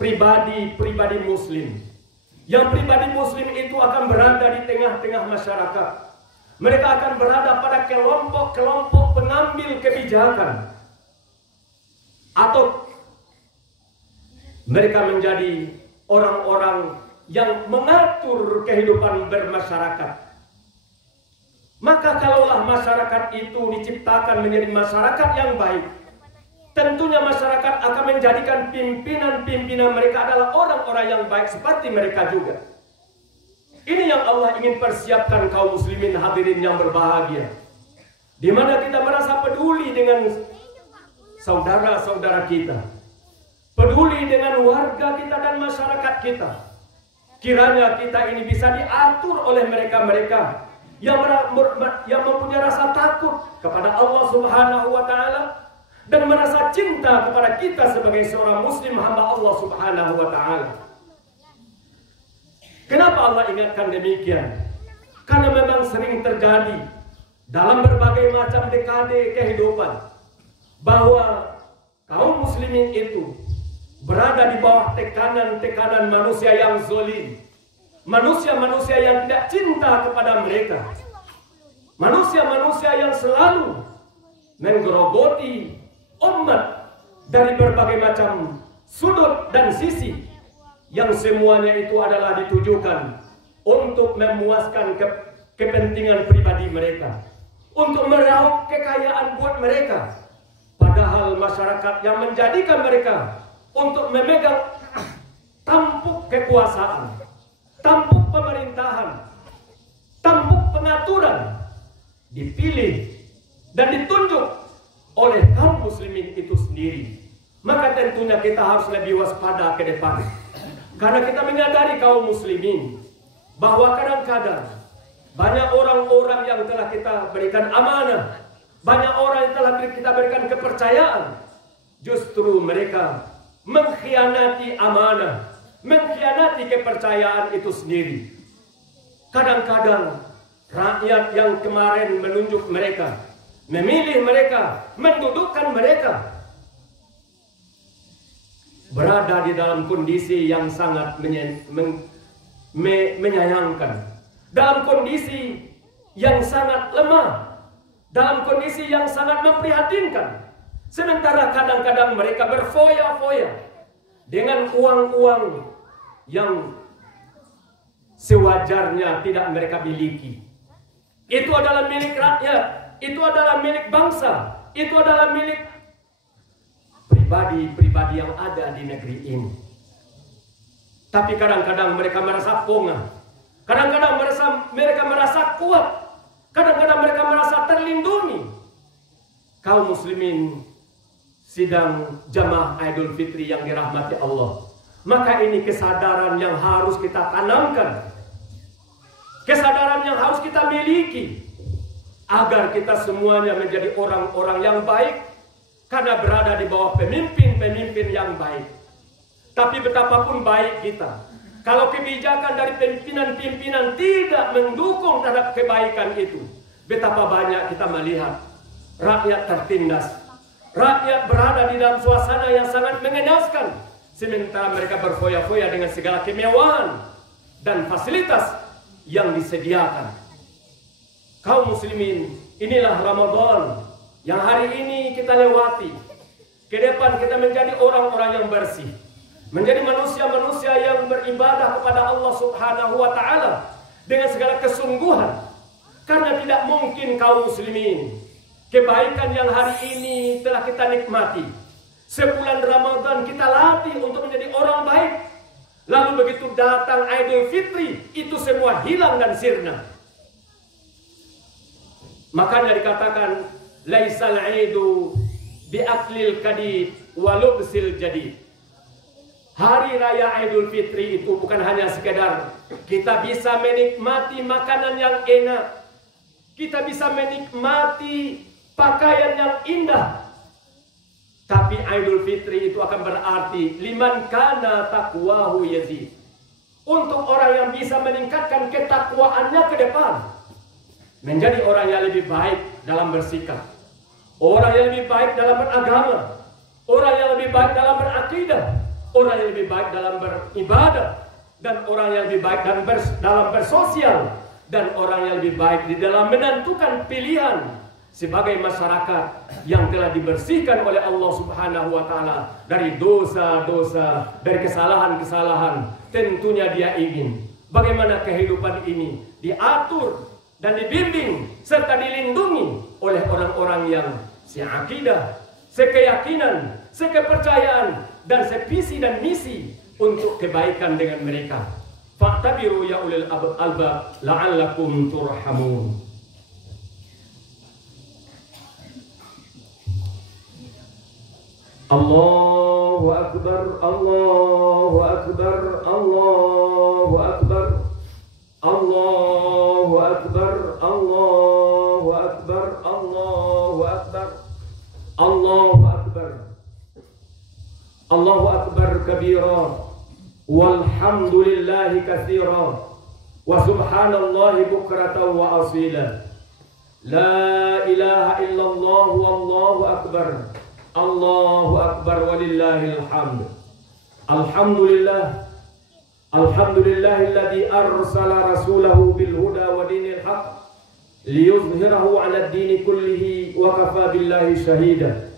pribadi muslim. Yang pribadi muslim itu akan berada di tengah-tengah masyarakat. Mereka akan berada pada kelompok-kelompok pengambil kebijakan. Atau mereka menjadi orang-orang yang mengatur kehidupan bermasyarakat. Maka kalaulah masyarakat itu diciptakan menjadi masyarakat yang baik, tentunya masyarakat akan menjadikan pimpinan-pimpinan mereka adalah orang-orang yang baik seperti mereka juga. Ini yang Allah ingin persiapkan kaum muslimin hadirin yang berbahagia. Di mana kita merasa peduli dengan saudara-saudara kita. Peduli dengan warga kita dan masyarakat kita. Kiranya kita ini bisa diatur oleh mereka-mereka yang mempunyai rasa takut kepada Allah Subhanahu wa Ta'ala dan merasa cinta kepada kita sebagai seorang muslim hamba Allah Subhanahu wa Ta'ala. Kenapa Allah ingatkan demikian? Karena memang sering terjadi dalam berbagai macam dekade kehidupan bahwa kaum muslimin itu berada di bawah tekanan-tekanan manusia yang zalim. Manusia-manusia yang tidak cinta kepada mereka. Manusia-manusia yang selalu menggerogoti umat dari berbagai macam sudut dan sisi, yang semuanya itu adalah ditujukan untuk memuaskan kepentingan pribadi mereka, untuk meraup kekayaan buat mereka. Padahal masyarakat yang menjadikan mereka untuk memegang tampuk kekuasaan, tampuk pemerintahan, tampuk pengaturan, dipilih dan ditunjuk oleh kaum muslimin itu sendiri. Maka tentunya kita harus lebih waspada ke depan. Karena kita menyadari kaum muslimin bahwa kadang-kadang banyak orang-orang yang telah kita berikan amanah, banyak orang yang telah kita berikan kepercayaan, justru mereka mengkhianati amanah, mengkhianati kepercayaan itu sendiri. Kadang-kadang rakyat yang kemarin menunjuk mereka, memilih mereka, mendudukkan mereka, berada di dalam kondisi yang sangat menyayangkan, dalam kondisi yang sangat lemah, dalam kondisi yang sangat memprihatinkan. Sementara kadang-kadang mereka berfoya-foya dengan uang-uang yang sewajarnya tidak mereka miliki. Itu adalah milik rakyat, itu adalah milik bangsa, itu adalah milik pribadi-pribadi yang ada di negeri ini. Tapi kadang-kadang mereka merasa pongah, kadang-kadang mereka merasa kuat, kadang-kadang mereka merasa terlindungi. Kaum muslimin sidang jamaah Idul Fitri yang dirahmati Allah, maka ini kesadaran yang harus kita tanamkan, kesadaran yang harus kita miliki, agar kita semuanya menjadi orang-orang yang baik, karena berada di bawah pemimpin-pemimpin yang baik. Tapi betapapun baik kita, kalau kebijakan dari pimpinan-pimpinan tidak mendukung terhadap kebaikan itu, betapa banyak kita melihat rakyat tertindas, rakyat berada di dalam suasana yang sangat mengenaskan, sementara mereka berfoya-foya dengan segala kemewahan dan fasilitas yang disediakan. Kaum muslimin, inilah Ramadan yang hari ini kita lewati. Ke depan kita menjadi orang-orang yang bersih, menjadi manusia-manusia yang beribadah kepada Allah Subhanahu wa Ta'ala dengan segala kesungguhan. Karena tidak mungkin kaum muslimin, kebaikan yang hari ini telah kita nikmati, sebulan Ramadan kita latih untuk menjadi orang baik, lalu begitu datang Idul Fitri, itu semua hilang dan sirna. Makanya dikatakan laisal aidu biaklil kadid walubsil jadid. Hari raya Idul Fitri itu bukan hanya sekedar kita bisa menikmati makanan yang enak, kita bisa menikmati pakaian yang indah, tapi Idul Fitri itu akan berarti liman kana taqwahu yazid, untuk orang yang bisa meningkatkan ketakwaannya ke depan, menjadi orang yang lebih baik dalam bersikap, orang yang lebih baik dalam beragama, orang yang lebih baik dalam berakidah, orang yang lebih baik dalam beribadah, dan orang yang lebih baik dalam bersosial, dan orang yang lebih baik di dalam menentukan pilihan sebagai masyarakat yang telah dibersihkan oleh Allah Subhanahu wa taala dari dosa-dosa, dari kesalahan-kesalahan. Tentunya dia ingin bagaimana kehidupan ini diatur dan dibimbing serta dilindungi oleh orang-orang yang seakidah, sekeyakinan, sekepercayaan, dan sevisi dan misi untuk kebaikan dengan mereka. Fa'tabiru ya ulil albab la'allakum turhamun. Allahu akbar, Allahu akbar, Allahu akbar, Allahu akbar, Allahu akbar, Allahu akbar, Allahu akbar, Allahu akbar kabira, walhamdulillahi katsira, wa subhanallahi bukratan wa asila. La ilaha illallah wallahu akbar, Allahu akbar walillahil hamd. Alhamdulillah, alhamdulillahilladzi arsala rasulahu bil huda wa dinil haqq liyuzhirahu 'ala ad-dini kullihi wa kafa billahi shahida.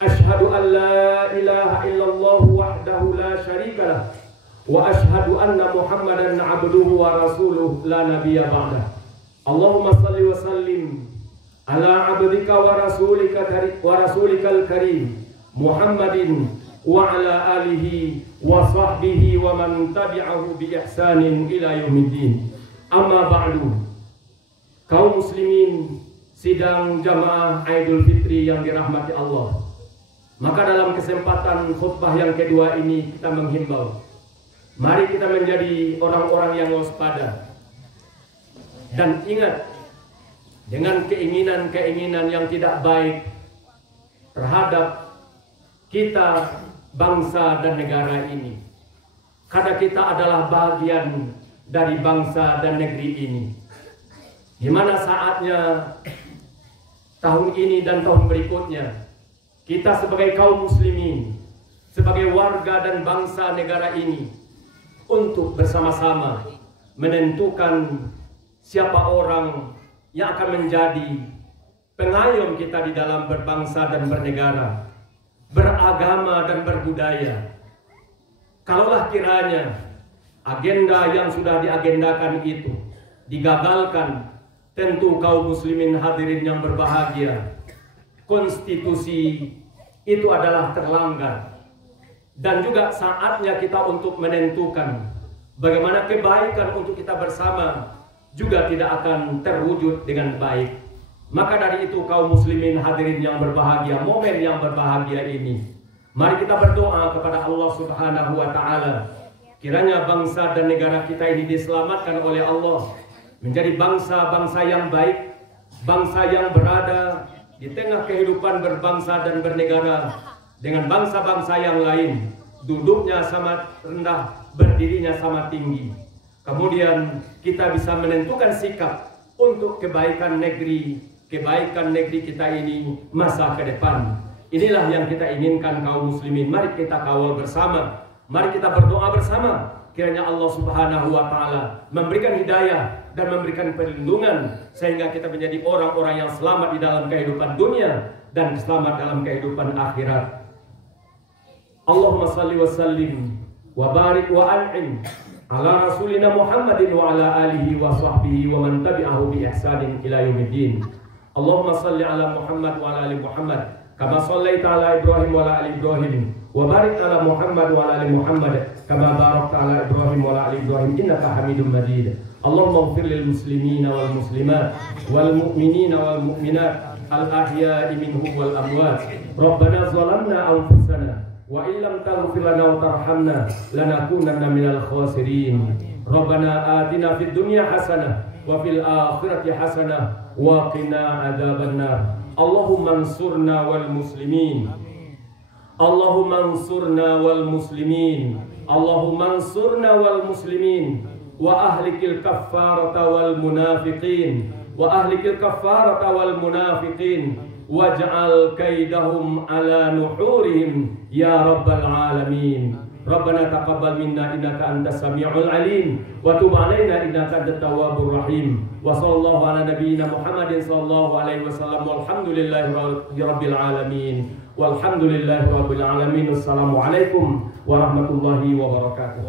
Ashhadu an la ilaha illallah wahdahu la syarika lah, wa ashhadu anna Muhammadan 'abduhu wa rasuluhu la nabiyya ba'dah. Allahumma salli wa sallim ala 'abdika wa rasulikal karim Muhammadin wa ala alihi wa sahbihi wa man tabi'ahu bi ihsanin ila yaumiddin. Amma ba'du. Kaum muslimin sidang jamaah Idul Fitri yang dirahmati Allah. Maka dalam kesempatan khutbah yang kedua ini kita menghimbau, mari kita menjadi orang-orang yang waspada dan ingat dengan keinginan-keinginan yang tidak baik terhadap kita, bangsa dan negara ini. Karena kita adalah bagian dari bangsa dan negeri ini. Di mana saatnya tahun ini dan tahun berikutnya kita sebagai kaum muslimin, sebagai warga dan bangsa negara ini, untuk bersama-sama menentukan siapa orang yang akan menjadi pengayom kita di dalam berbangsa dan bernegara, beragama dan berbudaya. Kalaulah kiranya agenda yang sudah diagendakan itu digagalkan, tentu kaum muslimin hadirin yang berbahagia, konstitusi itu adalah terlanggar. Dan juga saatnya kita untuk menentukan bagaimana kebaikan untuk kita bersama juga tidak akan terwujud dengan baik. Maka dari itu kaum muslimin hadirin yang berbahagia, momen yang berbahagia ini, mari kita berdoa kepada Allah Subhanahu wa taala, kiranya bangsa dan negara kita ini diselamatkan oleh Allah menjadi bangsa-bangsa yang baik, bangsa yang berada di tengah kehidupan berbangsa dan bernegara dengan bangsa-bangsa yang lain, duduknya sama rendah, berdirinya sama tinggi. Kemudian kita bisa menentukan sikap untuk kebaikan negeri kita ini masa ke depan. Inilah yang kita inginkan kaum muslimin. Mari kita kawal bersama, mari kita berdoa bersama, kiranya Allah Subhanahu wa taala memberikan hidayah dan memberikan perlindungan sehingga kita menjadi orang-orang yang selamat di dalam kehidupan dunia dan selamat dalam kehidupan akhirat. Allahumma salli wa sallim wa barik wa an'im ala rasulina Muhammadin wa ala alihi wa sahbihi wa man tabi'ahu bi ihsanin ila yaumiddin. Allahumma salli ala Muhammad wa ala ali Muhammad kama shallaita ala Ibrahim wa ala ali Ibrahim wa barik ala Muhammad wa ala ali Muhammad kama barakta ala Ibrahim wa ala ali Ibrahim innaka Hamidum Majid. Allahumma ighfir lil muslimina wal muslimat wal mu'minina wal mu'minat al ahya'i minhum wal amwat. Rabbana zalamna anfusana wa illam taghfir lana wa tarhamna lanakunanna minal khasirin. Rabbana atina fid dunya hasanah wa fil akhirati hasanah wa qina adzabannar. Allahumma ansurna wal muslimin, Allahumma ansurna wal muslimin, Allahumma ansurna wal muslimin wa ahlikil kaffarata wal munafiqin, wa ahlikil kaffarata wal munafiqin waj'al kaidahum ala nuhurihim ya rabbal alamin. Rabbana taqabbal minna innaka antas samiul alim wa tub alaina innaka antat tawwabur rahim. Wa sallallahu ala nabiyyina Muhammadin sallallahu alaihi wasallam walhamdulillahi rabbil alamin. Walhamdulillahi rabbil alamin. Assalamualaikum warahmatullahi wabarakatuh.